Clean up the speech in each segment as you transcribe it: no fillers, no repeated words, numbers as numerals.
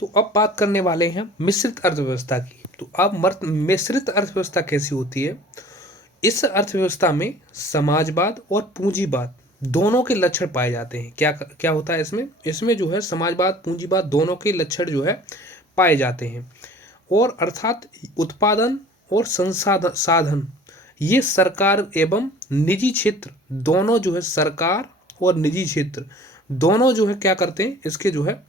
तो अब बात करने वाले हैं मिश्रित अर्थव्यवस्था की। तो अब मिश्रित अर्थव्यवस्था कैसी होती है? इस अर्थव्यवस्था में समाजवाद और पूंजीवाद दोनों के लक्षण पाए जाते हैं। क्या क्या होता है इसमें? इसमें जो है समाजवाद पूंजीवाद दोनों के लक्षण जो है पाए जाते हैं। और अर्थात उत्पादन और संसाधन साधन ये सरकार एवं निजी क्षेत्र दोनों जो है, सरकार और निजी क्षेत्र दोनों जो है क्या करते हैं, इसके जो है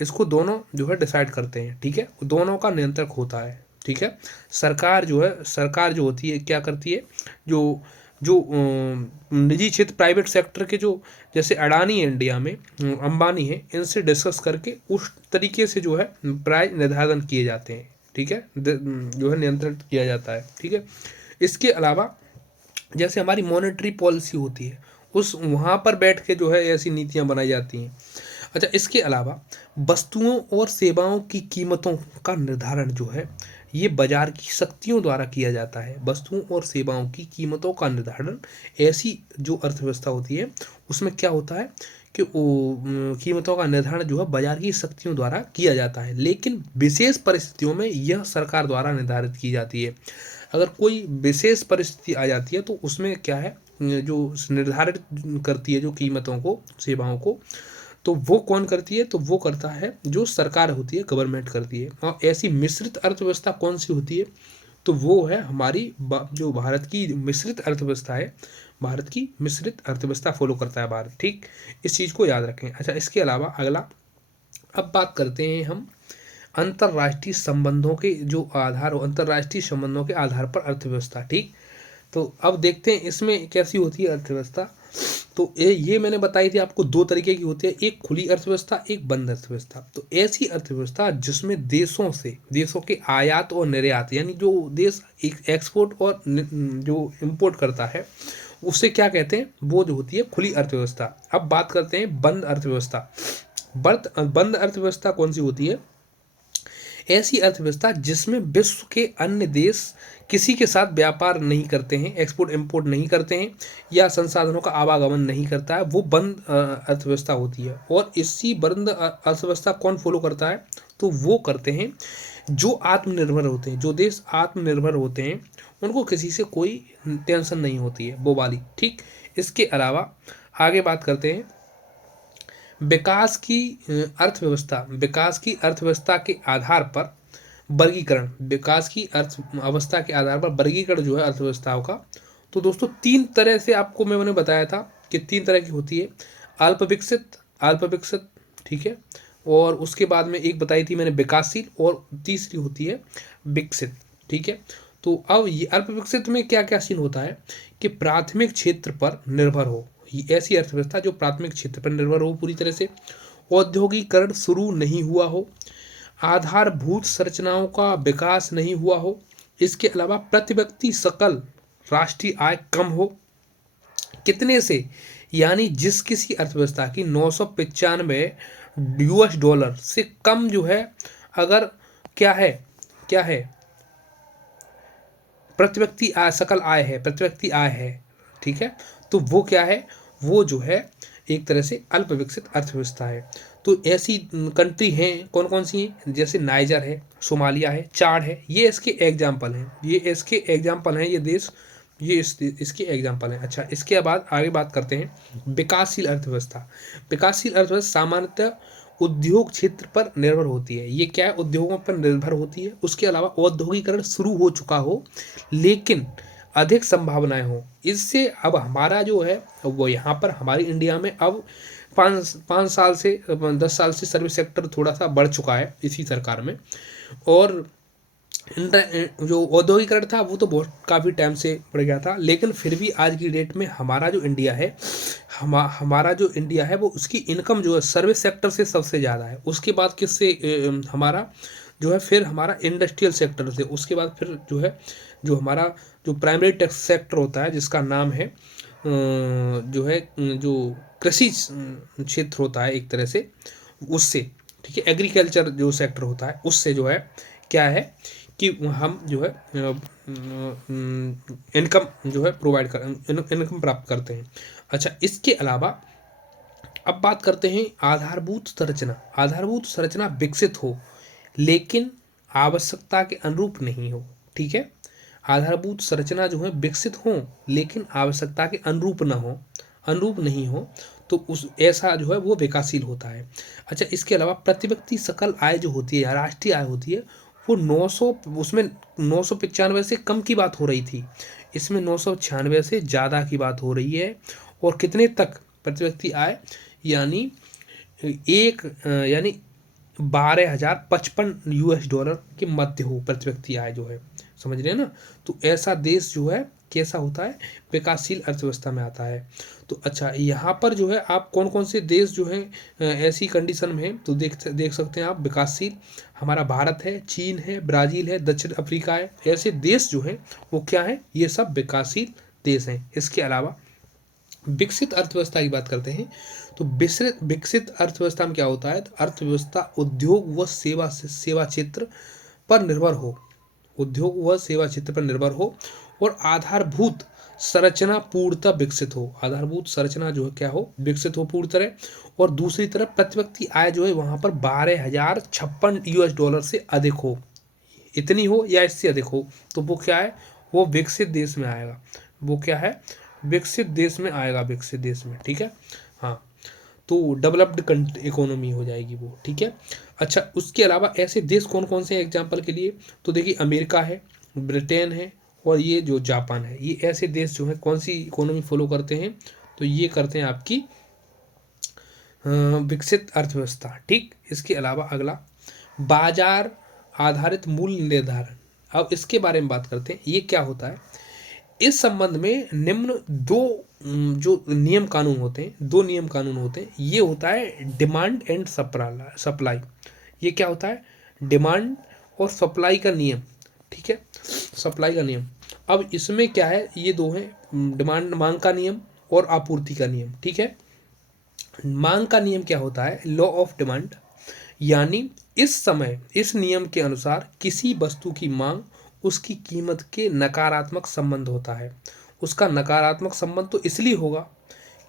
इसको दोनों जो है डिसाइड करते हैं। ठीक है, दोनों का नियंत्रक होता है। ठीक है, सरकार जो है, सरकार जो होती है क्या करती है, जो जो निजी क्षेत्र प्राइवेट सेक्टर के जो जैसे अडानी है इंडिया में, अंबानी है, इनसे डिस्कस करके उस तरीके से जो है प्राइस निर्धारण किए जाते हैं। ठीक है, जो है नियंत्रित किया जाता है। ठीक है, इसके अलावा जैसे हमारी मॉनेटरी पॉलिसी होती है, उस वहाँ पर बैठ के जो है ऐसी नीतियाँ बनाई जाती हैं। अच्छा, इसके अलावा वस्तुओं और सेवाओं की कीमतों का निर्धारण जो है ये बाजार की शक्तियों द्वारा किया जाता है। वस्तुओं और सेवाओं की कीमतों का निर्धारण ऐसी जो अर्थव्यवस्था होती है उसमें क्या होता है कि कीमतों का निर्धारण जो है बाजार की शक्तियों द्वारा किया जाता है, लेकिन विशेष परिस्थितियों में यह सरकार द्वारा निर्धारित की जाती है। अगर कोई विशेष परिस्थिति आ जाती है तो उसमें क्या है, जो निर्धारित करती है जो कीमतों को, सेवाओं को, तो वो कौन करती है? तो वो करता है जो सरकार होती है, गवर्नमेंट करती है। और ऐसी मिश्रित अर्थव्यवस्था कौन सी होती है? तो वो है हमारी जो भारत की मिश्रित अर्थव्यवस्था है, भारत की मिश्रित अर्थव्यवस्था फॉलो करता है भारत। ठीक, इस चीज़ को याद रखें। अच्छा, इसके अलावा अगला अब बात करते हैं हम अंतर्राष्ट्रीय संबंधों के जो आधार, अंतर्राष्ट्रीय संबंधों के आधार पर अर्थव्यवस्था। ठीक, तो अब देखते हैं इसमें कैसी होती है अर्थव्यवस्था। तो ये मैंने बताई थी आपको, दो तरीके की होती है, एक खुली अर्थव्यवस्था, एक बंद अर्थव्यवस्था। तो ऐसी अर्थव्यवस्था जिसमें देशों के आयात और निर्यात, यानी जो देश एक एक्सपोर्ट और जो इम्पोर्ट करता है उसे क्या कहते हैं, वो जो होती है खुली अर्थव्यवस्था। अब बात करते हैं बंद अर्थव्यवस्था। बंद अर्थव्यवस्था कौन सी होती है? ऐसी अर्थव्यवस्था जिसमें विश्व के अन्य देश किसी के साथ व्यापार नहीं करते हैं, एक्सपोर्ट इंपोर्ट नहीं करते हैं या संसाधनों का आवागमन नहीं करता है, वो बंद अर्थव्यवस्था होती है। और इसी बंद अर्थव्यवस्था कौन फॉलो करता है? तो वो करते हैं जो आत्मनिर्भर होते हैं, जो देश आत्मनिर्भर होते हैं, उनको किसी से कोई टेंशन नहीं होती है, वो वाली। ठीक, इसके अलावा आगे बात करते हैं विकास की अर्थव्यवस्था के आधार पर वर्गीकरण, विकास की अर्थव्यवस्था के आधार पर वर्गीकरण जो है अर्थव्यवस्थाओं का। तो दोस्तों तीन तरह से आपको मैंने बताया था कि तीन तरह की होती है, अल्प विकसित, ठीक है, और उसके बाद में एक बताई थी मैंने विकासशील, और तीसरी होती है विकसित। ठीक है, तो अब ये अल्प विकसित में क्या क्या सीन होता है कि प्राथमिक क्षेत्र पर निर्भर हो, ऐसी अर्थव्यवस्था जो प्राथमिक क्षेत्र पर निर्भर हो पूरी तरह से, औद्योगिकरण शुरू नहीं हुआ हो, आधारभूत संरचनाओं का विकास नहीं हुआ हो, इसके अलावा प्रति व्यक्ति सकल राष्ट्रीय आय कम हो। कितने से? यानी जिस किसी अर्थव्यवस्था की 995 यूएस डॉलर से कम जो है, अगर क्या है प्रति व्यक्ति आय, सकल आय है, प्रति व्यक्ति आय है, ठीक है, तो वो क्या है, वो जो है एक तरह से अल्प विकसित अर्थव्यवस्था है। तो ऐसी कंट्री हैं कौन कौन सी हैं? जैसे नाइजर है, सोमालिया है, चाड है, ये इसके एग्जाम्पल हैं, ये देश, ये इसके एग्जाम्पल हैं। अच्छा, इसके बाद आगे बात करते हैं विकासशील अर्थव्यवस्था। विकासशील अर्थव्यवस्था सामान्यतः उद्योग क्षेत्र पर निर्भर होती है। ये क्या है? उद्योगों पर निर्भर होती है। उसके अलावा औद्योगिकरण शुरू हो चुका हो लेकिन अधिक संभावनाएं हो। इससे अब हमारा जो है वो यहाँ पर हमारी इंडिया में अब 5 साल से 10 साल से सर्विस सेक्टर थोड़ा सा बढ़ चुका है इसी सरकार में, और जो औद्योगिकरण था वो तो बहुत काफ़ी टाइम से बढ़ गया था, लेकिन फिर भी आज की डेट में हमारा जो इंडिया है, हमारा जो इंडिया है वो उसकी इनकम जो है सर्विस सेक्टर से सबसे ज़्यादा है। उसके बाद किससे हमारा जो है, फिर हमारा इंडस्ट्रियल सेक्टर से, उसके बाद फिर जो है जो हमारा जो प्राइमरी टैक्स सेक्टर होता है जिसका नाम है जो है जो कृषि क्षेत्र होता है एक तरह से, उससे, ठीक है, एग्रीकल्चर जो सेक्टर होता है उससे जो है क्या है कि हम जो है इनकम जो है प्रोवाइड कर इनकम प्राप्त करते हैं। अच्छा, इसके अलावा अब बात करते हैं आधारभूत संरचना। आधारभूत संरचना विकसित हो लेकिन आवश्यकता के अनुरूप नहीं हो। ठीक है, आधारभूत संरचना जो है विकसित हो लेकिन आवश्यकता के अनुरूप नहीं हो, तो उस ऐसा जो है वो विकासशील होता है। अच्छा, इसके अलावा प्रति व्यक्ति सकल आय जो होती है या राष्ट्रीय आय होती है वो 900, उसमें 995 से कम की बात हो रही थी, इसमें 996 से ज़्यादा की बात हो रही है। और कितने तक प्रति व्यक्ति आय, यानी यानी 12,055 US डॉलर के मध्य हो प्रति व्यक्ति आय जो है, समझ रहे हैं ना। तो ऐसा देश जो है कैसा होता है, विकासशील अर्थव्यवस्था में आता है। तो अच्छा, यहाँ पर जो है आप कौन कौन से देश जो है ऐसी कंडीशन में है, तो देख सकते हैं आप। विकासशील हमारा भारत है, चीन है, ब्राज़ील है, दक्षिण अफ्रीका है। ऐसे देश जो है वो क्या है, ये सब विकासशील देश हैं। इसके अलावा विकसित अर्थव्यवस्था की बात करते हैं, तो विकसित अर्थव्यवस्था में क्या होता है, तो अर्थव्यवस्था उद्योग व सेवा क्षेत्र पर निर्भर हो, उद्योग व सेवा क्षेत्र पर निर्भर हो और आधारभूत संरचना पूर्णतः विकसित हो। आधारभूत संरचना जो है क्या हो, विकसित हो पूर्ण तरह। और दूसरी तरफ प्रति व्यक्ति आय जो है वहाँ पर 12,056 US डॉलर से अधिक हो, इतनी हो या इससे अधिक हो, तो वो क्या है, वो विकसित देश में आएगा। वो क्या है, विकसित देश में आएगा, विकसित देश में। ठीक है, हाँ, तो डेवलप्ड इकोनॉमी हो जाएगी वो। ठीक है, अच्छा, उसके अलावा ऐसे देश कौन कौन से एग्जाम्पल के लिए, तो देखिए अमेरिका है, ब्रिटेन है और ये जो जापान है, ये ऐसे देश जो है कौन सी इकोनॉमी फॉलो करते हैं, तो ये करते हैं आपकी विकसित अर्थव्यवस्था। ठीक, इसके अलावा अगला बाजार आधारित मूल्य निर्धारण। अब इसके बारे में बात करते हैं, ये क्या होता है। इस संबंध में निम्न जो नियम कानून होते हैं, दो नियम कानून होते हैं। ये होता है डिमांड एंड सप्लाई। ये क्या होता है, डिमांड और सप्लाई का नियम। ठीक है, सप्लाई का नियम। अब इसमें क्या है, ये दो हैं, डिमांड मांग का नियम और आपूर्ति का नियम। ठीक है, मांग का नियम क्या होता है, लॉ ऑफ डिमांड, यानी इस समय इस नियम के अनुसार किसी वस्तु की मांग उसकी कीमत के नकारात्मक संबंध होता है। उसका नकारात्मक संबंध तो इसलिए होगा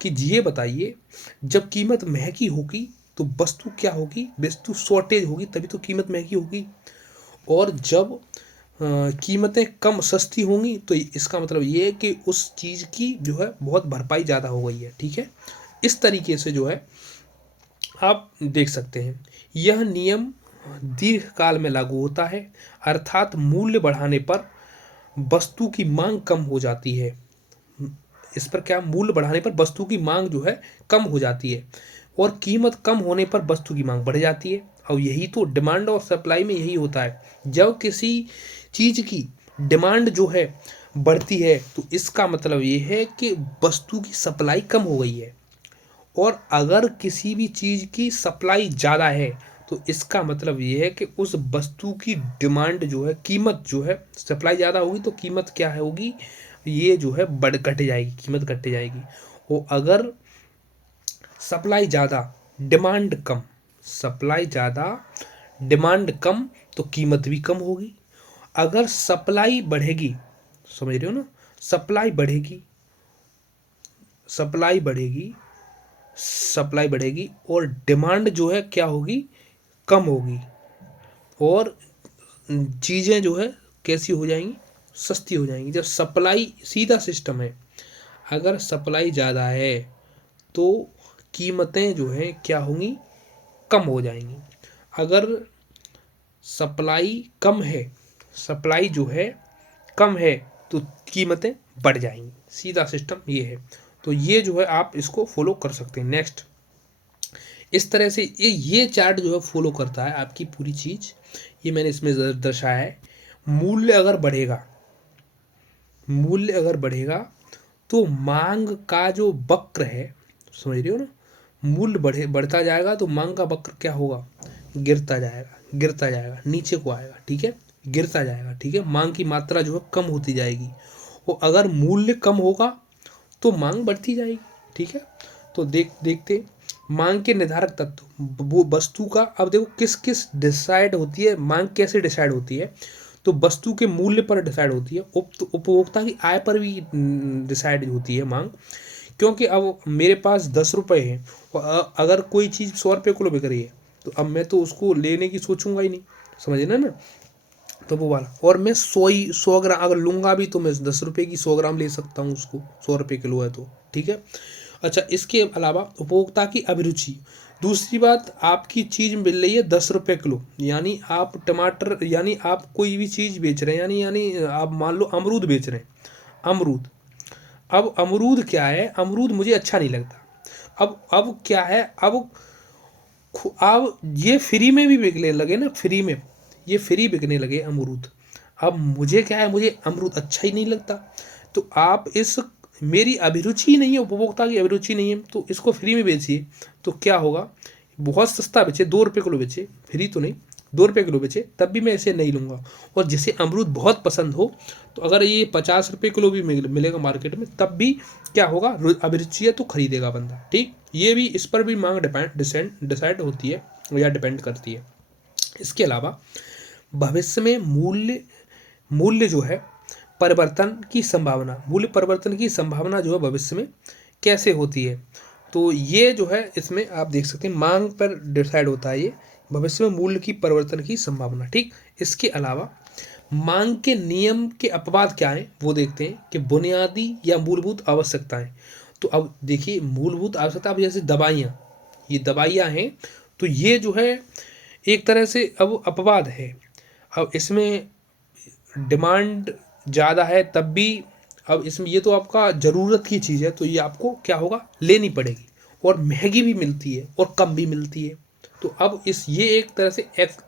कि ये बताइए, जब कीमत महंगी होगी तो वस्तु क्या होगी, वस्तु शॉर्टेज होगी, तभी तो कीमत महंगी होगी। और जब कीमतें कम सस्ती होंगी तो इसका मतलब ये है कि उस चीज़ की जो है बहुत भरपाई ज़्यादा हो गई है। ठीक है, इस तरीके से जो है आप देख सकते हैं। यह नियम दीर्घकाल में लागू होता है, अर्थात मूल्य बढ़ाने पर वस्तु की मांग कम हो जाती है। इस पर क्या, मूल्य बढ़ाने पर वस्तु की मांग जो है कम हो जाती है और कीमत कम होने पर वस्तु की मांग बढ़ जाती है। और यही तो डिमांड और सप्लाई में यही होता है। जब किसी चीज़ की डिमांड जो है बढ़ती है तो इसका मतलब ये है कि वस्तु की सप्लाई कम हो गई है। और अगर किसी भी चीज़ की सप्लाई ज़्यादा है तो इसका मतलब ये है कि उस वस्तु की डिमांड जो है, कीमत जो है, सप्लाई ज़्यादा होगी तो कीमत क्या होगी, ये जो है घट जाएगी, कीमत घट जाएगी। और अगर सप्लाई ज़्यादा डिमांड कम, सप्लाई ज़्यादा डिमांड कम तो कीमत भी कम होगी। अगर सप्लाई बढ़ेगी, समझ रहे हो ना, सप्लाई बढ़ेगी, सप्लाई बढ़ेगी, सप्लाई बढ़ेगी और डिमांड जो है क्या होगी, कम होगी, और चीज़ें जो है कैसी हो जाएंगी, सस्ती हो जाएंगी। जब सप्लाई, सीधा सिस्टम है, अगर सप्लाई ज़्यादा है तो कीमतें जो है क्या होंगी, कम हो जाएंगी। अगर सप्लाई कम है, सप्लाई जो है कम है तो कीमतें बढ़ जाएंगी। सीधा सिस्टम ये है। तो ये जो है आप इसको फॉलो कर सकते हैं। नेक्स्ट, इस तरह से ये चार्ट जो है फॉलो करता है आपकी पूरी चीज़। ये मैंने इसमें दर्शाया है। मूल्य अगर बढ़ेगा, मूल्य अगर बढ़ेगा तो मांग का जो वक्र है, समझ रहे हो ना, मूल्य बढ़ता जाएगा तो मांग का वक्र क्या होगा, गिरता जाएगा, गिरता जाएगा, नीचे को आएगा। ठीक है, गिरता जाएगा। ठीक है, मांग की मात्रा जो है कम होती जाएगी। और अगर मूल्य कम होगा तो मांग बढ़ती जाएगी। ठीक है, तो देखते मांग के निर्धारक तत्व, वो वस्तु का, अब देखो किस किस डिसाइड होती है मांग, कैसे डिसाइड होती है, तो वस्तु के मूल्य पर डिसाइड होती है, उपभोक्ता की आय पर भी डिसाइड होती है मांग, क्योंकि अब मेरे पास 10 रुपये हैं और अगर कोई चीज़ 100 रुपये किलो बिक रही है तो अब मैं तो उसको लेने की सोचूंगा ही नहीं, समझ ना। तो वो वाला, और मैं 100 ग्राम अगर लूँगा भी तो मैं 10 रुपये की 100 ग्राम ले सकता हूँ उसको, 100 रुपये किलो है तो ठीक है। अच्छा, इसके अलावा उपभोक्ता की अभिरुचि। दूसरी बात, आपकी चीज़ मिल रही है 10 रुपये किलो, यानी आप टमाटर, यानी आप कोई भी चीज़ बेच रहे हैं, यानी यानी आप मान लो अमरूद बेच रहे हैं, अमरूद। अब अमरूद क्या है, अमरूद मुझे अच्छा नहीं लगता। अब क्या है, अब ये फ्री में भी बिकने लगे ना, फ्री में ये फ्री बिकने लगे अमरूद। अब मुझे क्या है, मुझे अमरूद अच्छा ही नहीं लगता। तो आप इस, मेरी अभिरुचि ही नहीं है, उपभोक्ता की अभिरुचि नहीं है, तो इसको फ्री में बेचिए तो क्या होगा, बहुत सस्ता बेचे, 2 रुपये किलो बेचे, फ्री तो नहीं, 2 रुपये किलो बेचे, तब भी मैं इसे नहीं लूँगा। और जिसे अमरूद बहुत पसंद हो तो अगर ये 50 रुपये किलो भी मिलेगा मार्केट में, तब भी क्या होगा, अभिरुचि है तो खरीदेगा बंदा। ठीक, ये भी, इस पर भी मांग डिसाइड होती है या डिपेंड करती है। इसके अलावा भविष्य में मूल्य मूल्य जो है परिवर्तन की संभावना, मूल्य परिवर्तन की संभावना जो है भविष्य में कैसे होती है, तो ये जो है इसमें आप देख सकते हैं मांग पर डिसाइड होता है ये, भविष्य में मूल्य की परिवर्तन की संभावना। ठीक, इसके अलावा मांग के नियम के अपवाद क्या हैं वो देखते हैं कि बुनियादी या मूलभूत आवश्यकताएं। तो अब देखिए, मूलभूत आवश्यकता, अब जैसे दवाइयाँ, ये दवाइयाँ हैं तो ये जो है एक तरह से अब अपवाद है। अब इसमें डिमांड ज़्यादा है तब भी, अब इसमें ये तो आपका ज़रूरत की चीज़ है तो ये आपको क्या होगा, लेनी पड़ेगी, और महंगी भी मिलती है और कम भी मिलती है। तो अब ये एक तरह से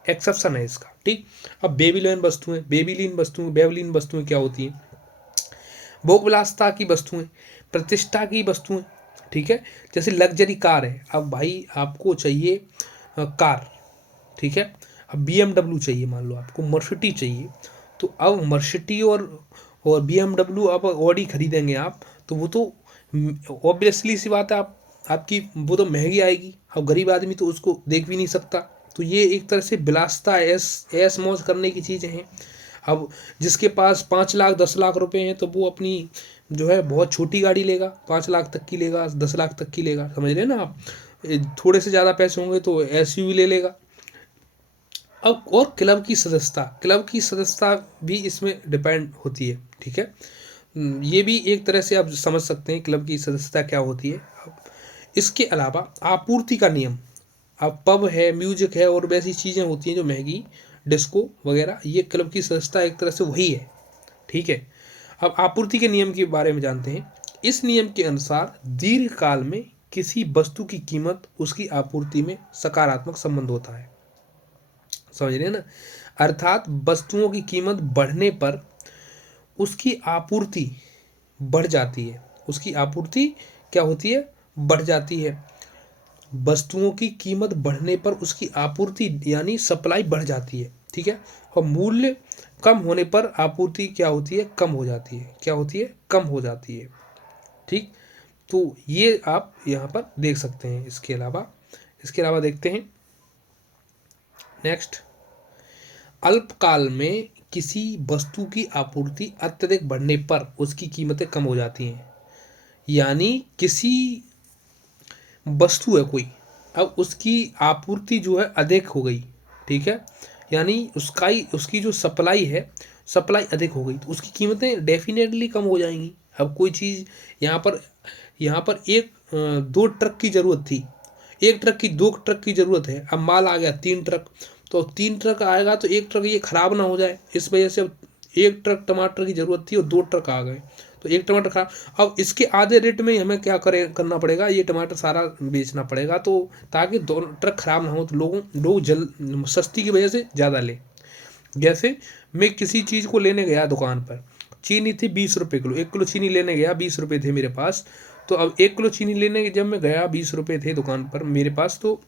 एक्सेप्शन है इसका। ठीक, अब बेबीलीन वस्तुएं क्या होती हैं, भोगविलासता की वस्तुएं, प्रतिष्ठा की वस्तुएं। ठीक है, जैसे लग्जरी कार है, अब भाई आपको चाहिए कार, ठीक है, अब BMW चाहिए, मान लो आपको मर्सिडी चाहिए, तो अब मर्सिडी और BMW, अब ऑडी खरीदेंगे आप तो वो तो ऑब्वियसली सी बात है, आपकी वो तो महंगी आएगी। अब गरीब आदमी तो उसको देख भी नहीं सकता। तो ये एक तरह से विलासता, ऐस मौज करने की चीज़ें हैं। अब जिसके पास 5 लाख 10 लाख रुपए हैं तो वो अपनी जो है बहुत छोटी गाड़ी लेगा, 5 लाख तक की लेगा, 10 लाख तक की लेगा, समझ रहे हैं ना आप। थोड़े से ज़्यादा पैसे होंगे तो SUV ले लेगा। अब और क्लब की सदस्यता भी इसमें डिपेंड होती है। ठीक है, ये भी एक तरह से आप समझ सकते हैं क्लब की सदस्यता क्या होती है। अब इसके अलावा आपूर्ति का नियम, अब पब है, म्यूजिक है और वैसी चीज़ें होती हैं जो महंगी, डिस्को वगैरह, ये क्लब की सदस्यता एक तरह से वही है। ठीक है, अब आपूर्ति के नियम के बारे में जानते हैं। इस नियम के अनुसार दीर्घ काल में किसी वस्तु की कीमत उसकी आपूर्ति में सकारात्मक संबंध होता है, समझ रहे हैं ना। अर्थात वस्तुओं की कीमत बढ़ने पर उसकी आपूर्ति बढ़ जाती है, उसकी आपूर्ति क्या होती है, बढ़ जाती है। वस्तुओं की कीमत बढ़ने पर उसकी आपूर्ति यानी सप्लाई बढ़ जाती है। ठीक है, और मूल्य कम होने पर आपूर्ति क्या होती है, कम हो जाती है, क्या होती है, कम हो जाती है। ठीक, तो ये आप यहाँ पर देख सकते हैं। इसके अलावा देखते हैं नेक्स्ट, अल्पकाल में किसी वस्तु की आपूर्ति अत्यधिक बढ़ने पर उसकी कीमतें कम हो जाती हैं। यानी किसी वस्तु है कोई, अब उसकी आपूर्ति जो है अधिक हो गई, ठीक है, यानी उसकी जो सप्लाई अधिक हो गई तो उसकी कीमतें डेफिनेटली कम हो जाएंगी। अब कोई चीज़ यहाँ पर एक 2 ट्रक की ज़रूरत थी, 1 ट्रक की 2 ट्रक की ज़रूरत है, अब माल आ गया 3 ट्रक, तो 3 ट्रक आएगा तो 1 ट्रक ये ख़राब ना हो जाए, इस वजह से अब 1 ट्रक टमाटर की ज़रूरत थी और 2 ट्रक आ गए तो 1 टमाटर खराब। अब इसके आधे रेट में हमें क्या करना पड़ेगा, ये टमाटर सारा बेचना पड़ेगा, तो ताकि 2 ट्रक खराब ना हो तो लोग सस्ती की वजह से ज़्यादा ले। जैसे मैं किसी चीज़ को लेने गया दुकान पर, चीनी थी 20 रुपये किलो, 1 किलो चीनी लेने गया, 20 रुपये थे मेरे पास। तो अब 1 किलो चीनी लेने जब मैं गया, 20 रुपये थे दुकान पर मेरे पास, तो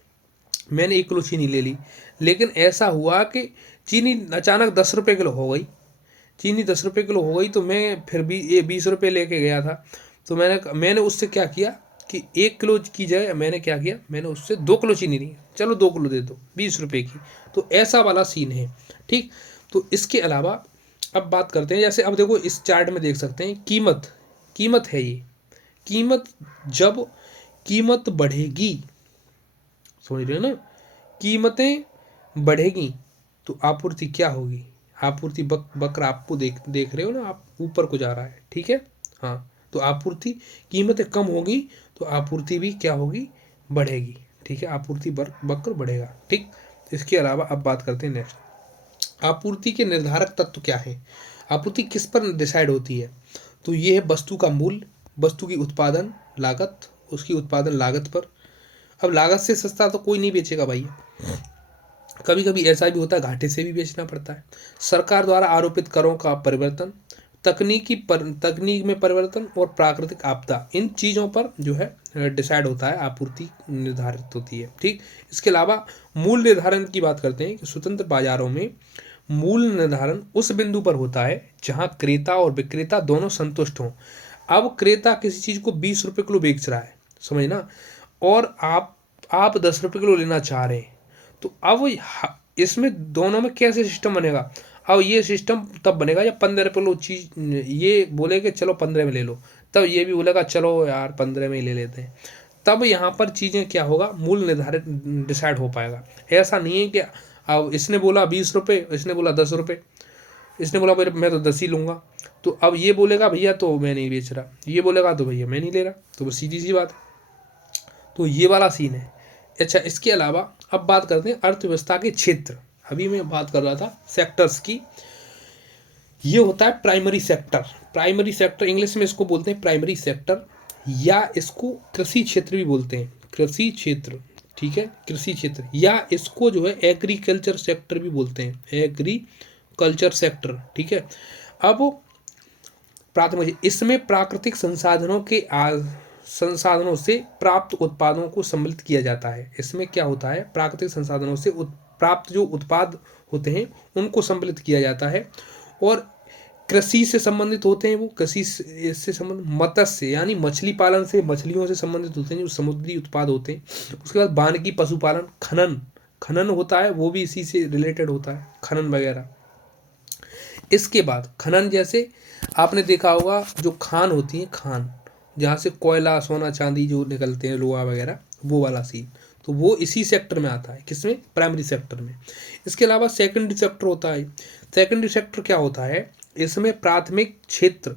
मैंने 1 किलो चीनी ले ली। लेकिन ऐसा हुआ कि चीनी अचानक 10 रुपये किलो हो गई, चीनी 10 रुपये किलो हो गई, तो मैं फिर भी ये 20 रुपये लेके गया था। तो मैंने उससे क्या किया कि 1 किलो की जगह मैंने क्या किया, मैंने उससे 2 किलो चीनी ली, चलो 2 किलो दे दो 20 रुपये की। तो ऐसा वाला सीन है। ठीक, तो इसके अलावा अब बात करते हैं, जैसे अब देखो इस चार्ट में देख सकते हैं कीमत है, ये जब कीमत बढ़ेगी, समझ रहे हो ना, कीमतें बढ़ेगी तो आपूर्ति क्या होगी, आपूर्ति वक्र आपको देख रहे हो ना, आप ऊपर को जा रहा है, ठीक है। हाँ, तो आपूर्ति, कीमतें कम होगी तो आपूर्ति भी क्या होगी, बढ़ेगी, ठीक है, आपूर्ति वक्र बढ़ेगा, ठीक। इसके अलावा अब बात करते हैं नेक्स्ट, आपूर्ति के निर्धारक तत्व क्या है, आपूर्ति किस पर डिसाइड होती है, तो ये है वस्तु का मूल्य, वस्तु की उत्पादन लागत, उसकी उत्पादन लागत पर। अब लागत से सस्ता तो कोई नहीं बेचेगा भाई, कभी कभी ऐसा भी होता है घाटे से भी बेचना पड़ता है। सरकार द्वारा आरोपित करों का परिवर्तन, तकनीक में परिवर्तन और प्राकृतिक आपदा, इन चीज़ों पर जो है डिसाइड होता है, आपूर्ति निर्धारित होती है, ठीक। इसके अलावा मूल्य निर्धारण की बात करते हैं कि स्वतंत्र बाजारों में मूल्य निर्धारण उस बिंदु पर होता है जहां क्रेता और विक्रेता दोनों संतुष्ट हों। अब क्रेता किसी चीज़ को 20 रुपये किलो बेच रहा है, समझना, और आप 10 रुपये किलो लेना चाह रहे हैं, तो अब इसमें दोनों में कैसे सिस्टम बनेगा, अब ये सिस्टम तब बनेगा जब 15 रुपये किलो चीज़ ये बोले कि चलो 15 में ले लो, तब ये भी बोलेगा चलो यार 15 में ही ले लेते हैं, तब यहाँ पर चीज़ें क्या होगा, मूल्य निर्धारित डिसाइड हो पाएगा। ऐसा नहीं है कि अब इसने बोला 20 रुपये, इसने बोला 10 रुपये, इसने बोला मैं तो 10 ही लूँगा, तो अब ये बोलेगा भैया तो मैं नहीं बेच रहा, ये बोलेगा तो भैया मैं नहीं ले रहा, तो बस सीधी सी बात है, तो ये वाला सीन है। अच्छा, इसके अलावा अब बात करते हैं अर्थव्यवस्था के क्षेत्र, अभी मैं बात कर रहा था सेक्टर्स की, ये होता है primary sector, primary sector English में इसको बोलते हैं प्राइमरी सेक्टर, या इसको कृषि क्षेत्र भी बोलते हैं, कृषि क्षेत्र, ठीक है, कृषि क्षेत्र, या इसको जो है एग्रीकल्चर सेक्टर भी बोलते हैं, एग्रीकल्चर सेक्टर, ठीक है। अब प्राथमिक, इसमें प्राकृतिक संसाधनों से प्राप्त उत्पादों को सम्मिलित किया जाता है, इसमें क्या होता है, प्राकृतिक संसाधनों से प्राप्त जो उत्पाद होते हैं उनको सम्मिलित किया जाता है, और कृषि से संबंधित होते हैं वो, कृषि से संबंधित, मत्स्य यानी मछली पालन से, मछलियों से संबंधित होते हैं जो समुद्री उत्पाद होते हैं। उसके बाद वानिकी पशुपालन, खनन होता है, वो भी इसी से रिलेटेड होता है, खनन वगैरह। इसके बाद खनन, जैसे आपने देखा होगा जो खान होती है, खान जहाँ से कोयला सोना चांदी जो निकलते हैं, लोहा वगैरह, वो वाला सीन, तो वो इसी सेक्टर में आता है, किसमें, प्राइमरी सेक्टर में। इसके अलावा सेकेंडरी सेक्टर होता है, सेकेंडरी सेक्टर क्या होता है, इसमें प्राथमिक क्षेत्र,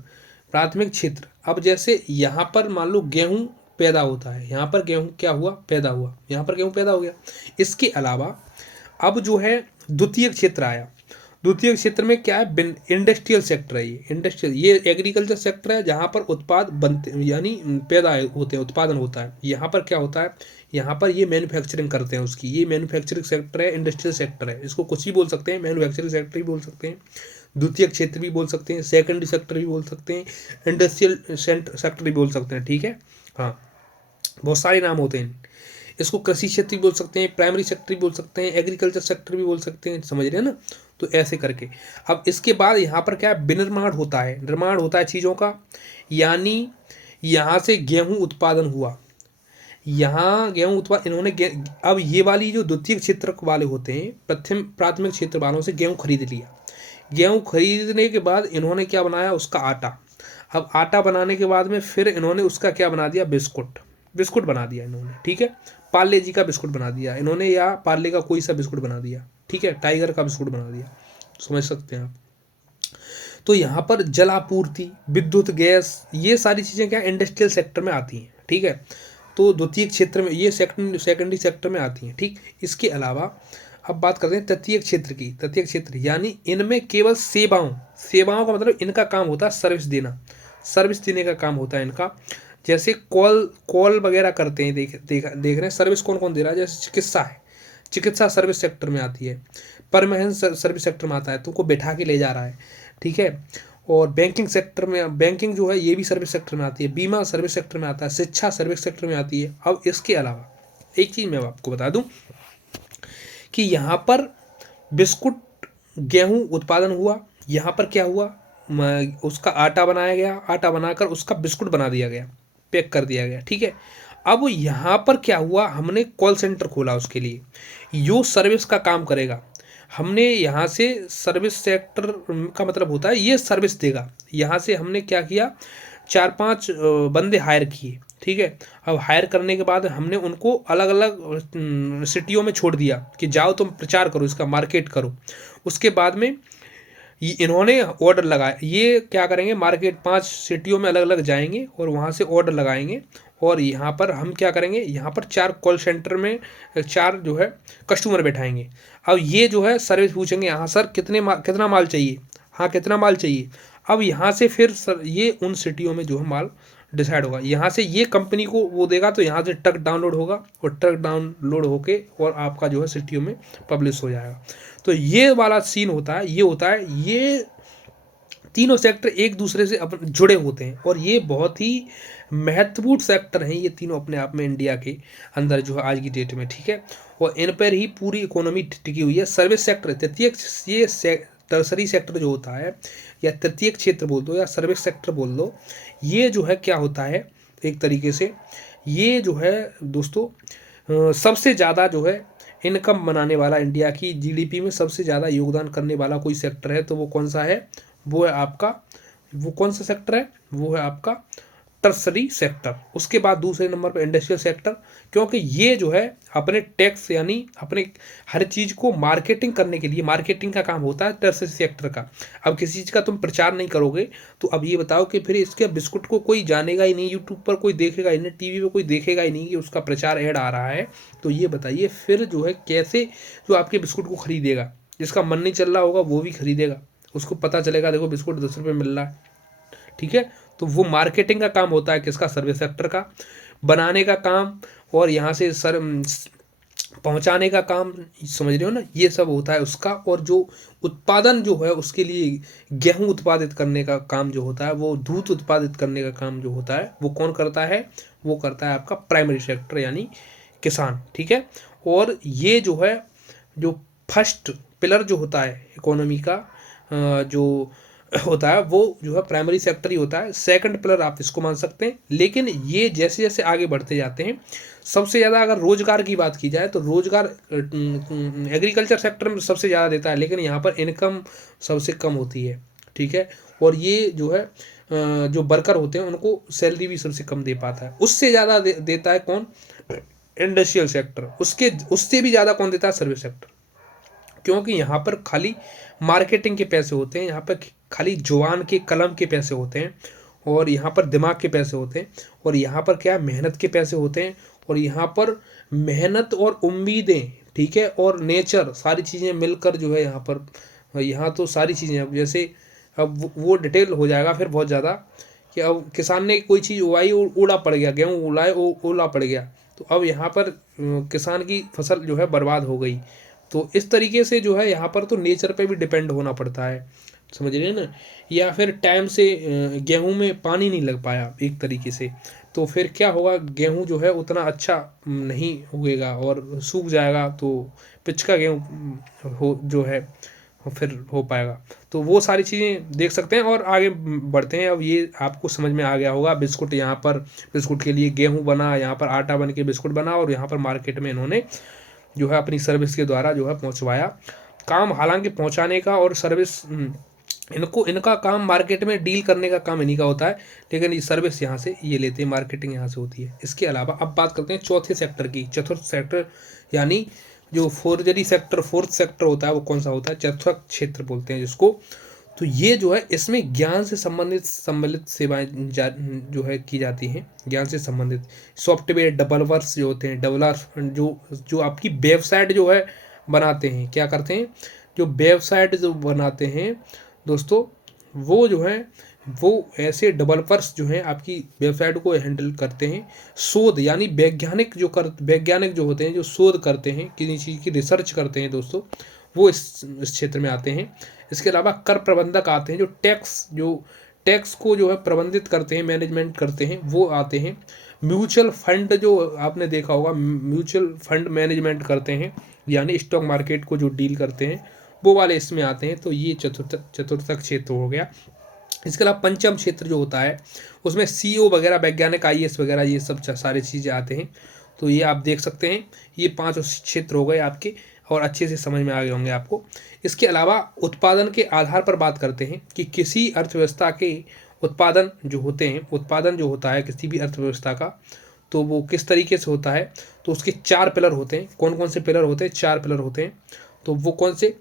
अब जैसे यहाँ पर मान लो गेहूँ पैदा होता है, यहाँ पर गेहूँ क्या हुआ, पैदा हुआ, यहाँ पर गेहूँ पैदा हो गया। इसके अलावा अब जो है द्वितीय क्षेत्र आया, द्वितीय क्षेत्र में क्या है, इंडस्ट्रियल सेक्टर है, ये इंडस्ट्रियल, ये एग्रीकल्चर सेक्टर है जहाँ पर उत्पाद बनते यानी पैदा होते हैं, उत्पादन होता है। यहाँ पर क्या होता है, यहाँ पर ये मैन्युफैक्चरिंग करते हैं उसकी, ये मैन्युफैक्चरिंग सेक्टर है, इंडस्ट्रियल सेक्टर है, इसको कुछ भी बोल सकते हैं, मैन्युफैक्चरिंग सेक्टर भी बोल सकते हैं, द्वितीय क्षेत्र भी बोल सकते हैं, सेकेंडरी सेक्टर भी बोल सकते हैं, इंडस्ट्रियल सेक्टर भी बोल सकते हैं, ठीक है। हाँ, बहुत सारे नाम होते हैं, इसको कृषि क्षेत्र भी बोल सकते हैं, प्राइमरी सेक्टर भी बोल सकते हैं, एग्रीकल्चर सेक्टर भी बोल सकते हैं, समझ रहे हैं ना। तो ऐसे करके अब इसके बाद यहाँ पर क्या है, विनिर्माण होता है, निर्माण होता है चीज़ों का, यानी यहाँ से गेहूँ उत्पादन हुआ, यहाँ गेहूँ उत्पाद इन्होंने अब ये वाली जो द्वितीय क्षेत्र वाले होते हैं, प्राथमिक क्षेत्र वालों से गेहूँ खरीद लिया, गेहूँ खरीदने के बाद इन्होंने क्या बनाया, उसका आटा, अब आटा बनाने के बाद में फिर इन्होंने उसका क्या बना दिया, बिस्कुट बना दिया इन्होंने, ठीक है, पार्ले जी का बिस्कुट बना दिया इन्होंने, या पार्ले का कोई सा बिस्कुट बना दिया, ठीक है, टाइगर का बिस्कुट बना दिया, समझ सकते हैं आप। तो यहाँ पर जल आपूर्ति, विद्युत, गैस, ये सारी चीज़ें क्या इंडस्ट्रियल सेक्टर में आती हैं, ठीक है। तो द्वितीय क्षेत्र में ये सेकेंडरी सेक्टर में आती हैं, ठीक। इसके अलावा अब बात करते हैं तृतीय क्षेत्र की, तृतीय क्षेत्र यानी इनमें केवल सेवाओं का मतलब इनका काम होता है सर्विस देने का काम होता है इनका, जैसे कॉल वगैरह करते हैं, देख रहे हैं, सर्विस कौन कौन दे रहा है, जैसे चिकित्सा है, चिकित्सा सर्विस सेक्टर में आती है, परिवहन सर्विस सेक्टर में आता है, तुमको बैठा के ले जा रहा है, ठीक है, और बैंकिंग सेक्टर में, बैंकिंग जो है ये भी सर्विस सेक्टर में आती है, बीमा सर्विस सेक्टर में आता है, शिक्षा सर्विस सेक्टर में आती है। अब इसके अलावा एक चीज़ मैं आपको बता दूं कि यहाँ पर बिस्कुट, गेहूँ उत्पादन हुआ, यहाँ पर क्या हुआ, उसका आटा बनाया गया, आटा बनाकर उसका बिस्कुट बना दिया गया, पैक कर दिया गया, ठीक है। अब यहाँ पर क्या हुआ, हमने कॉल सेंटर खोला उसके लिए, यो सर्विस का काम करेगा, हमने यहाँ से सर्विस सेक्टर का मतलब होता है ये सर्विस देगा, यहाँ से हमने क्या किया, 4-5 बंदे हायर किए, ठीक है। अब हायर करने के बाद हमने उनको अलग अलग सिटियों में छोड़ दिया कि जाओ तुम प्रचार करो, इसका मार्केट करो। उसके बाद में इन्होंने ऑर्डर लगाया, ये क्या करेंगे, मार्केट 5 सिटियों में अलग अलग जाएंगे और वहाँ से ऑर्डर लगाएंगे। और यहाँ पर हम क्या करेंगे, यहाँ पर 4 कॉल सेंटर में 4 जो है कस्टमर बैठाएंगे। अब ये जो है सर्विस पूछेंगे, हाँ सर कितना माल चाहिए, हाँ कितना माल चाहिए। अब यहाँ से फिर सर ये उन सिटियों में जो है माल डिसाइड होगा, यहाँ से ये कंपनी को वो देगा, तो यहाँ से ट्रक डाउनलोड होगा और ट्रक डाउनलोड होके और आपका जो है सिटियों में पब्लिश हो जाएगा। तो ये वाला सीन होता है, ये होता है, ये तीनों सेक्टर एक दूसरे से जुड़े होते हैं और ये बहुत ही महत्वपूर्ण सेक्टर हैं ये तीनों अपने आप में इंडिया के अंदर जो है आज की डेट में, ठीक है। और इन पर ही पूरी इकोनॉमी टिकी हुई है। सर्विस सेक्टर, तृतीयक, ये टर्सरी सेक्टर जो होता है या तृतीयक क्षेत्र बोल दो या सर्विस सेक्टर बोल दो, ये जो है क्या होता है एक तरीके से, ये जो है दोस्तों सबसे ज़्यादा जो है इनकम बनाने वाला, इंडिया की जीडीपी में सबसे ज़्यादा योगदान करने वाला कोई सेक्टर है तो वो कौन सा है, वो है आपका, वो कौन सा सेक्टर है, वो है आपका टर्सरी सेक्टर। उसके बाद दूसरे नंबर पर इंडस्ट्रियल सेक्टर, क्योंकि ये जो है अपने टैक्स यानी अपने हर चीज़ को मार्केटिंग करने के लिए, मार्केटिंग का काम होता है टर्सरी सेक्टर का। अब किसी चीज़ का तुम प्रचार नहीं करोगे तो अब ये बताओ कि फिर इसके बिस्कुट को कोई जानेगा ही नहीं, यूट्यूब पर कोई देखेगा ही नहीं, टीवी पर कोई देखेगा ही नहीं कि उसका प्रचार ऐड आ रहा है। तो ये बताइए फिर जो है कैसे जो आपके बिस्कुट को खरीदेगा, जिसका मन नहीं चल रहा होगा वो भी खरीदेगा, उसको पता चलेगा देखो बिस्कुट 10 रुपये मिल रहा है, ठीक है। तो वो मार्केटिंग का काम होता है किसका, सर्विस सेक्टर का, बनाने का काम और यहाँ से पहुँचाने का काम, समझ रहे हो ना, ये सब होता है उसका। और जो उत्पादन जो है उसके लिए गेहूं उत्पादित करने का काम जो होता है, वो दूध उत्पादित करने का काम जो होता है वो कौन करता है, वो करता है आपका प्राइमरी सेक्टर यानी किसान, ठीक है। और ये जो है जो फर्स्ट पिलर जो होता है इकोनॉमी का जो होता है वो जो है प्राइमरी सेक्टर ही होता है। सेकंड पिलर आप इसको मान सकते हैं। लेकिन ये जैसे जैसे आगे बढ़ते जाते हैं, सबसे ज़्यादा अगर रोजगार की बात की जाए तो रोजगार एग्रीकल्चर सेक्टर में सबसे ज़्यादा देता है, लेकिन यहाँ पर इनकम सबसे कम होती है, ठीक है। और ये जो है जो वर्कर होते हैं उनको सैलरी भी सबसे कम दे पाता है। उससे ज़्यादा देता है कौन, इंडस्ट्रियल सेक्टर। उससे भी ज़्यादा कौन देता है, सर्विस सेक्टर। क्योंकि यहाँ पर खाली मार्केटिंग के पैसे होते हैं, यहाँ पर खाली जुबान के कलम के पैसे होते हैं और यहाँ पर दिमाग के पैसे होते हैं और यहाँ पर क्या मेहनत के पैसे होते हैं और यहाँ पर मेहनत और उम्मीदें, ठीक है, और नेचर, सारी चीज़ें मिलकर जो है यहाँ पर, यहाँ तो सारी चीज़ें अब जैसे अब वो डिटेल हो जाएगा फिर बहुत ज़्यादा कि अब किसान ने कोई चीज़ उगाई ओला पड़ गया, गेहूँ उड़ाए ओला पड़ गया, तो अब यहाँ पर किसान की फसल जो है बर्बाद हो गई। तो इस तरीके से जो है यहाँ पर तो नेचर पे भी डिपेंड होना पड़ता है, समझ रहे हैं ना। या फिर टाइम से गेहूं में पानी नहीं लग पाया एक तरीके से, तो फिर क्या होगा, गेहूं जो है उतना अच्छा नहीं उगेगा और सूख जाएगा, तो पिचका गेहूं हो जो है फिर हो पाएगा। तो वो सारी चीज़ें देख सकते हैं और आगे बढ़ते हैं। अब ये आपको समझ में आ गया होगा, बिस्कुट, यहाँ पर बिस्कुट के लिए गेहूँ बना, यहाँ पर आटा बन के बिस्कुट बना और यहाँ पर मार्केट में इन्होंने जो है अपनी सर्विस के द्वारा जो है पहुंचवाया काम। हालांकि पहुंचाने का और सर्विस इनका काम मार्केट में डील करने का काम इन्हीं का होता है, लेकिन ये सर्विस यहाँ से ये लेते हैं, मार्केटिंग यहाँ से होती है। इसके अलावा अब बात करते हैं चौथे सेक्टर की, चतुर्थ सेक्टर यानी जो फोर्थ सेक्टर होता है वो कौन सा होता है, चतुर्थ क्षेत्र बोलते हैं जिसको। तो ये जो है इसमें ज्ञान से संबंधित सेवाएं जो है की जाती हैं, ज्ञान से संबंधित सॉफ्टवेयर डेवलपर्स जो होते हैं, डेवलपर जो आपकी वेबसाइट जो है बनाते हैं, क्या करते हैं, जो वेबसाइट जो बनाते हैं दोस्तों, वो जो है वो ऐसे डेवलपर्स जो हैं आपकी वेबसाइट को हैंडल करते हैं। शोध यानी वैज्ञानिक जो होते हैं, जो शोध करते हैं, किसी चीज़ की रिसर्च करते हैं दोस्तों, वो इस क्षेत्र में आते हैं। इसके अलावा कर प्रबंधक आते हैं, जो टैक्स को जो है प्रबंधित करते हैं, मैनेजमेंट करते हैं, वो आते हैं। म्यूचुअल फंड जो आपने देखा होगा, म्यूचुअल फंड मैनेजमेंट करते हैं, यानी स्टॉक मार्केट को जो डील करते हैं वो वाले इसमें आते हैं। तो ये चतुर्थ क्षेत्र हो गया। इसके अलावा पंचम क्षेत्र जो होता है उसमें सीईओ वगैरह, वैज्ञानिक, आईएएस वगैरह, ये सब सारी चीज़ें आते हैं। तो ये आप देख सकते हैं, ये 5 क्षेत्र हो गए आपके और अच्छे से समझ में आ गए होंगे आपको। इसके अलावा उत्पादन के आधार पर बात करते हैं कि किसी अर्थव्यवस्था के उत्पादन जो होते हैं, उत्पादन जो होता है किसी भी अर्थव्यवस्था का, तो वो किस तरीके से होता है, तो उसके 4 पिलर होते हैं। कौन कौन से पिलर होते हैं? 4 पिलर होते हैं। तो वो कौन से?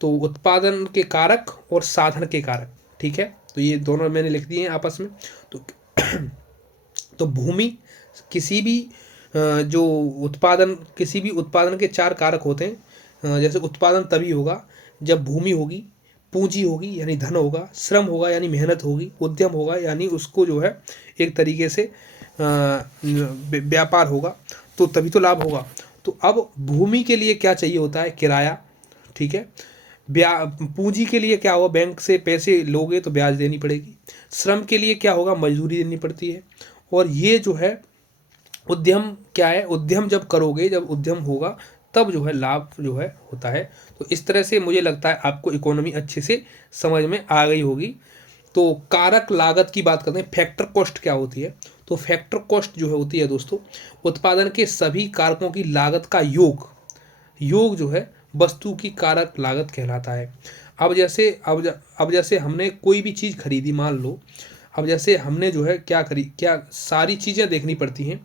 तो उत्पादन के कारक और साधन के कारक, ठीक है। तो ये दोनों मैंने लिख दिए हैं आपस में। तो तो भूमि किसी भी जो उत्पादन, किसी भी उत्पादन के 4 कारक होते हैं। जैसे उत्पादन तभी होगा जब भूमि होगी, पूंजी होगी यानी धन होगा, श्रम होगा यानी मेहनत होगी, उद्यम होगा यानी उसको जो है एक तरीके से व्यापार होगा, तो तभी तो लाभ होगा। तो अब भूमि के लिए क्या चाहिए होता है? किराया, ठीक है। पूंजी के लिए क्या होगा? बैंक से पैसे लोगे तो ब्याज देनी पड़ेगी। श्रम के लिए क्या होगा? मजदूरी देनी पड़ती है। और ये जो है उद्यम क्या है? उद्यम जब करोगे, जब उद्यम होगा तब जो है लाभ जो है होता है। तो इस तरह से मुझे लगता है आपको इकोनॉमी अच्छे से समझ में आ गई होगी। तो कारक लागत की बात करते हैं, फैक्टर कॉस्ट क्या होती है? तो फैक्टर कॉस्ट जो है होती है दोस्तों, उत्पादन के सभी कारकों की लागत का योग, योग जो है वस्तु की कारक लागत कहलाता है। अब जैसे हमने कोई भी चीज़ खरीदी, मान लो अब जैसे हमने जो है क्या सारी चीज़ें देखनी पड़ती हैं।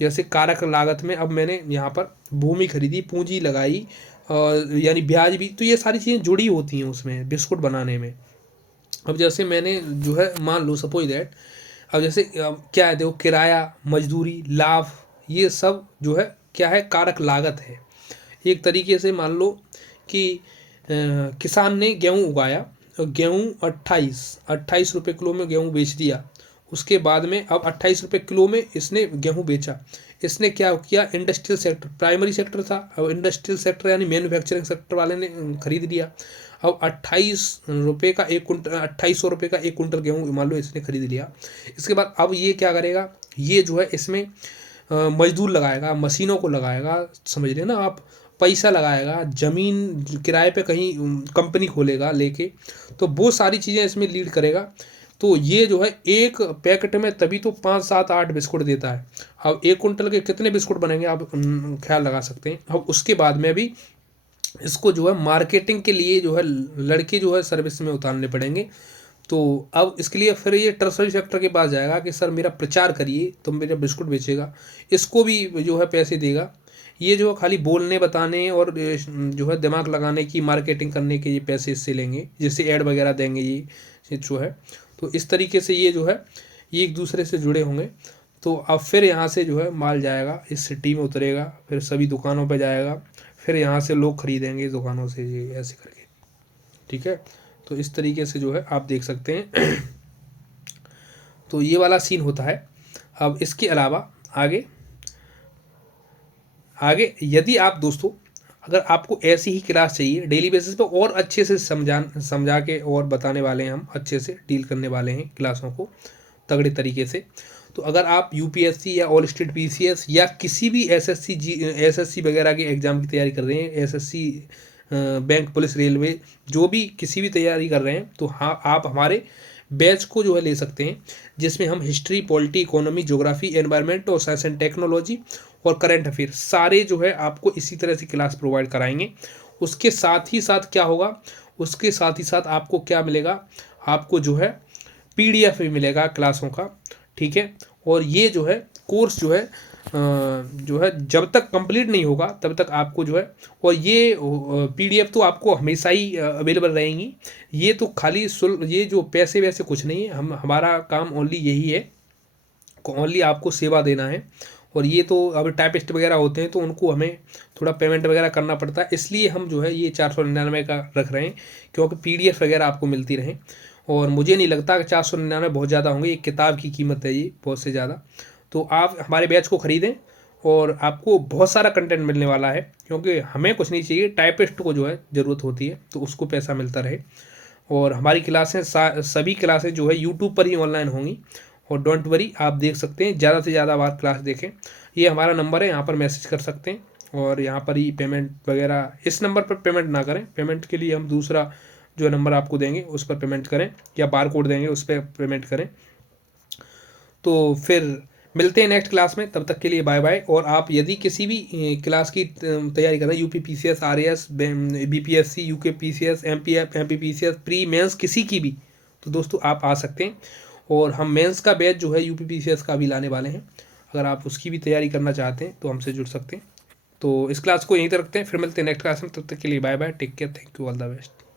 जैसे कारक लागत में अब मैंने यहाँ पर भूमि खरीदी, पूंजी लगाई, यानी ब्याज भी, तो ये सारी चीज़ें जुड़ी होती हैं उसमें बिस्कुट बनाने में। अब जैसे मैंने जो है मान लो सपोज दैट, अब जैसे क्या है, देखो किराया, मजदूरी, लाभ, ये सब जो है क्या है? कारक लागत है। एक तरीके से मान लो कि किसान ने गेहूँ उगाया, गेहूँ 28 रुपये किलो में गेहूँ बेच दिया। उसके बाद में अब 28 रुपये किलो में इसने गेहूँ बेचा। इसने क्या किया? इंडस्ट्रियल सेक्टर, प्राइमरी सेक्टर था, अब इंडस्ट्रियल सेक्टर यानी मैन्युफैक्चरिंग सेक्टर वाले ने खरीद लिया। अब 2800 रुपये का 1 कुंटल गेहूँ मान लो इसने खरीद लिया। इसके बाद अब ये क्या करेगा? ये जो है इसमें मजदूर लगाएगा, मशीनों को लगाएगा, समझ रहे ना आप, पैसा लगाएगा, ज़मीन किराए पे कहीं कंपनी खोलेगा लेके, तो वो सारी चीज़ें इसमें लीड करेगा। तो ये जो है एक पैकेट में तभी तो 5, 7, 8 बिस्कुट देता है। अब 1 कुंटल के कितने बिस्कुट बनेंगे आप ख्याल लगा सकते हैं। अब उसके बाद में भी इसको जो है मार्केटिंग के लिए जो है लड़के जो है सर्विस में उतारने पड़ेंगे। तो अब इसके लिए फिर ये टर्सरी सेक्टर के पास जाएगा कि सर मेरा प्रचार करिए, तो मेरा बिस्कुट बेचेगा, इसको भी जो है पैसे देगा। ये जो खाली बोलने बताने और जो है दिमाग लगाने की, मार्केटिंग करने के ये पैसे इससे लेंगे, जैसे ऐड वगैरह देंगे ये जो है। तो इस तरीके से ये जो है ये एक दूसरे से जुड़े होंगे। तो अब फिर यहाँ से जो है माल जाएगा, इस सिटी में उतरेगा, फिर सभी दुकानों पे जाएगा, फिर यहाँ से लोग खरीदेंगे इस दुकानों से, ये ऐसे करके, ठीक है। तो इस तरीके से जो है आप देख सकते हैं। तो ये वाला सीन होता है। अब इसके अलावा आगे यदि आप दोस्तों, अगर आपको ऐसी ही क्लास चाहिए डेली बेसिस पे और अच्छे से समझा के और बताने वाले हैं, हम अच्छे से डील करने वाले हैं क्लासों को तगड़े तरीके से। तो अगर आप यूपीएससी या ऑल स्टेट पीसीएस या किसी भी एसएससी वगैरह के एग्ज़ाम की तैयारी कर रहे हैं, एसएससी, बैंक, पुलिस, रेलवे, जो भी किसी भी तैयारी कर रहे हैं, तो हाँ आप हमारे बैच को जो है ले सकते हैं, जिसमें हम history, polity, economy, geography, environment और साइंस एंड टेक्नोलॉजी और करंट अफेयर सारे जो है आपको इसी तरह से क्लास प्रोवाइड कराएंगे। उसके साथ ही साथ क्या होगा? उसके साथ ही साथ आपको क्या मिलेगा? आपको जो है पीडीएफ भी मिलेगा क्लासों का, ठीक है। और ये जो है कोर्स जो है जब तक कंप्लीट नहीं होगा तब तक आपको जो है, और ये पीडीएफ तो आपको हमेशा ही अवेलेबल रहेंगी। ये तो खाली ये जो पैसे वैसे कुछ नहीं है, हमारा काम ओनली यही है, ओनली आपको सेवा देना है। और ये तो अब टाइपिस्ट वगैरह होते हैं तो उनको हमें थोड़ा पेमेंट वगैरह करना पड़ता है, इसलिए हम जो है ये 499 का रख रहे हैं, क्योंकि पीडीएफ वगैरह आपको मिलती रहे। और मुझे नहीं लगता कि 499 बहुत ज़्यादा होंगे, एक किताब की कीमत है ये बहुत से ज़्यादा। तो आप हमारे बैच को ख़रीदें और आपको बहुत सारा कंटेंट मिलने वाला है, क्योंकि हमें कुछ नहीं चाहिए, टाइपिस्ट को जो है ज़रूरत होती है, तो उसको पैसा मिलता रहे। और हमारी क्लासें सभी क्लासें जो है यूट्यूब पर ही ऑनलाइन होंगी। और डोंट वरी, आप देख सकते हैं, ज़्यादा से ज़्यादा बार क्लास देखें। ये हमारा नंबर है, यहाँ पर मैसेज कर सकते हैं और यहाँ पर ही पेमेंट वगैरह, इस नंबर पर पेमेंट ना करें, पेमेंट के लिए हम दूसरा जो नंबर आपको देंगे उस पर पेमेंट करें, या बार कोड देंगे उस पर पेमेंट करें। तो फिर मिलते हैं नेक्स्ट क्लास में, तब तक के लिए बाय बाय। और आप यदि किसी भी क्लास की तैयारी कर रहे हैं, UP PCS, RAS, BPSC, UK PCS, MPF, MPPCS, pre mains, किसी की भी, तो दोस्तों आप आ सकते हैं। और हम मेंस का बैच जो है यूपीपीसीएस का भी लाने वाले हैं। अगर आप उसकी भी तैयारी करना चाहते हैं तो हमसे जुड़ सकते हैं। तो इस क्लास को यहीं तक रखते हैं, फिर मिलते हैं नेक्स्ट क्लास में। तब तक के लिए bye bye, take care, thank you, all the best.